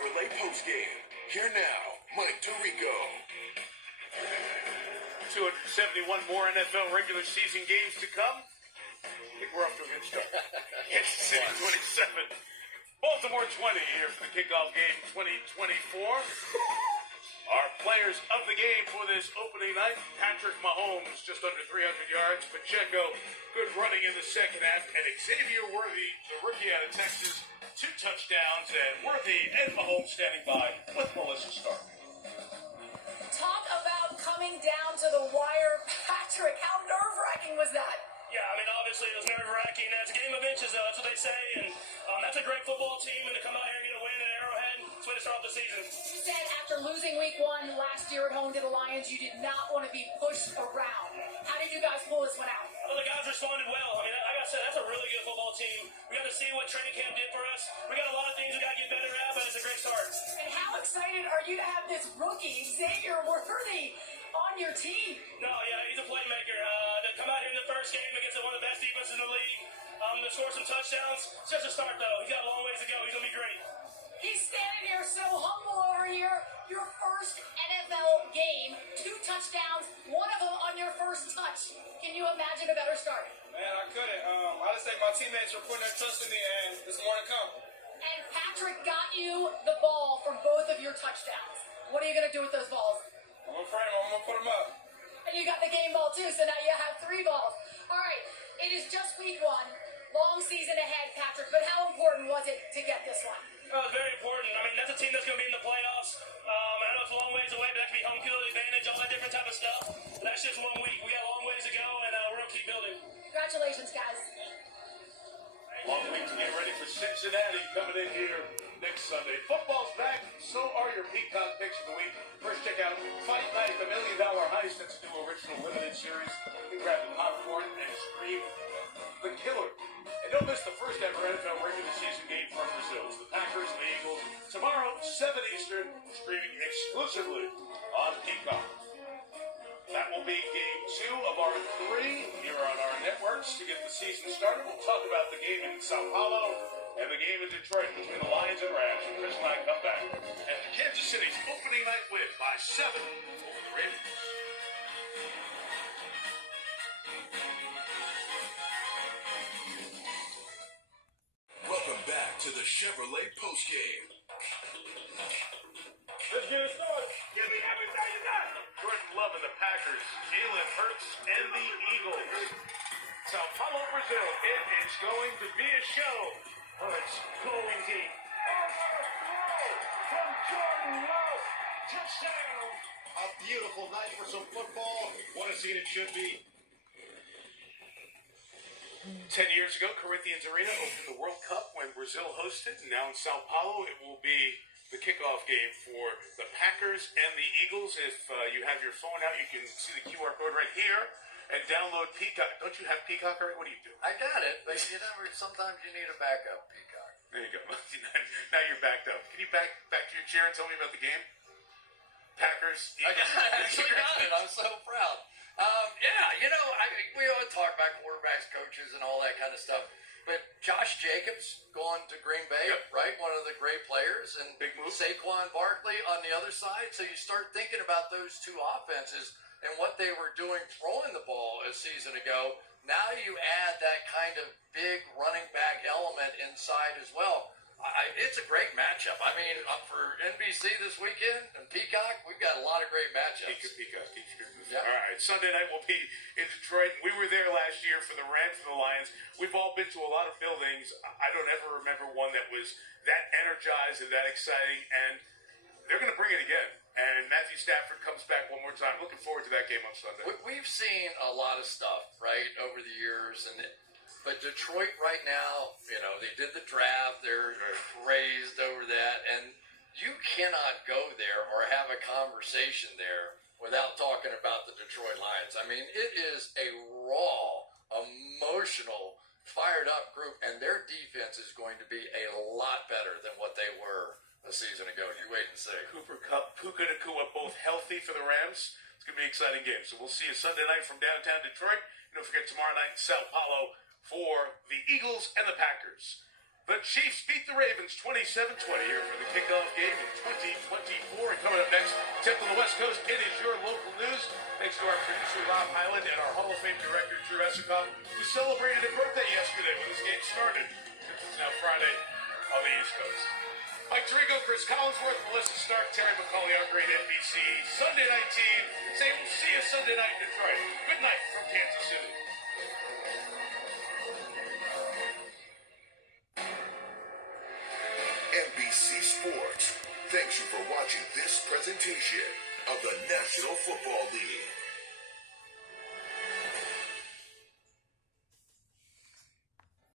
Chevrolet postgame. Here now, Mike Tirico. 271 more NFL regular season games to come. I think we're off to a good start. Kansas City 27, Baltimore 20 here for the kickoff game 2024. Our players of the game for this opening night: Patrick Mahomes, just under 300 yards. Pacheco, good running in the second half. And Xavier Worthy, the rookie out of Texas, 2 touchdowns. And Worthy and Mahomes standing by with Melissa Stark. Talk about coming down to the wire. Patrick, how nerve-wracking was that? Yeah, I mean, obviously it was nerve-wracking. It's a game of inches, though. That's what they say. And that's a great football team. And to come out here and get a win at Arrowhead, it's way to start off the season. You said after losing week 1 last year at home to the Lions, you did not want to be pushed around. How did you guys pull this one out? Well, the guys responded well. I mean, like I said, that's a really good football team. We got to see what training camp did for us. We got a lot of things we got to get better at, but it's a great start. And how excited are you to have this rookie, Xavier Worthy, on your team? No, yeah, he's a playmaker. To come out here in the first game against one of the best defenses in the league, to score some touchdowns, it's just a start, though. He's got a long ways to go. He's going to be great. He's standing here so humble over here. Your first NFL game, 2 touchdowns, one of them on your first touch. Can you imagine a better start? Man, I couldn't. I just think my teammates were putting their trust in me, and there's more to come. And Patrick got you the ball for both of your touchdowns. What are you going to do with those balls? I'm going to frame them. I'm going to put them up. And you got the game ball, too, so now you have 3 balls. All right, it is just week 1. Long season ahead, Patrick, but how important was it to get this one? Well, it's very important. I mean, that's a team that's going to be in the playoffs. I know it's a long ways away, but that could be home field advantage, all that different type of stuff. That's just 1 week. We got a long ways to go, and we're going to keep building. Congratulations, guys. Long week to get ready for Cincinnati coming in here next Sunday. Football's back. So are your Peacock picks of the week. First, check out Fight Night, the $1 Million Heist. That's a new original limited series. You grab the popcorn and scream The Killer. And don't miss the first ever NFL regular season game from Brazil. It's the Packers and the Eagles. Tomorrow, 7 Eastern, streaming exclusively on Kickoff. That will be game 2 of our 3 here on our networks to get the season started. We'll talk about the game in Sao Paulo and the game in Detroit between the Lions and Rams. And Chris and I come back. And Kansas City's opening night win by 7 over the Ravens. Welcome back to the Chevrolet postgame. Let's get it started. Give me everything you got. Jordan Love and the Packers, Jalen Hurts and the Eagles. Sao Paulo, Brazil. It is going to be a show. Hurts going deep. From Jordan Love. Touchdown. A beautiful night for some football. What a scene it should be. 10 years ago, Corinthians Arena opened the World Cup when Brazil hosted. Now in Sao Paulo, it will be the kickoff game for the Packers and the Eagles. If you have your phone out, you can see the QR code right here and download Peacock. Don't you have Peacock already? What do you do? I got it, but you never. Sometimes you need a backup, Peacock. There you go. Now you're backed up. Can you back to your chair and tell me about the game? Packers, Eagles. I actually got it. I'm so proud. We always talk about quarterbacks, coaches, and all that kind of stuff. But Josh Jacobs going to Green Bay, Yep. right? One of the great players. And Big move. Saquon Barkley on the other side. So you start thinking about those 2 offenses and what they were doing throwing the ball a season ago. Now you add that kind of big running back element inside as well. It's a great matchup. I mean, for NBC this weekend and Peacock, we've got a lot of great matchups. Peacock. Yeah. All right, Sunday night will be in Detroit. We were there last year for the Rams and the Lions. We've all been to a lot of buildings. I don't ever remember one that was that energized and that exciting, and they're going to bring it again. And Matthew Stafford comes back one more time. Looking forward to that game on Sunday. We've seen a lot of stuff, right, over the years, but Detroit right now, they did the draft. They're crazed over that, and you cannot go there or have a conversation there without talking about the Detroit Lions. I mean, it is a raw, emotional, fired-up group, and their defense is going to be a lot better than what they were a season ago. You wait and see. Cooper Kupp, Puka Nacua, both healthy for the Rams. It's going to be an exciting game. So we'll see you Sunday night from downtown Detroit. And don't forget tomorrow night in Sao Paulo for the Eagles and the Packers. The Chiefs beat the Ravens 27-20 here for the kickoff game in 2024. And coming up next, 10th on the West Coast, it is your local news. Thanks to our producer, Rob Highland, and our Hall of Fame director, Drew Esikoff, who celebrated a birthday yesterday when this game started, since it's now Friday on the East Coast. Mike Tirico, Chris Collinsworth, Melissa Stark, Terry McCauley, our great NBC Sunday night team. Say we'll see you Sunday night in Detroit. Good night from Kansas City. NBC Sports. Thanks you for watching this presentation of the National Football League.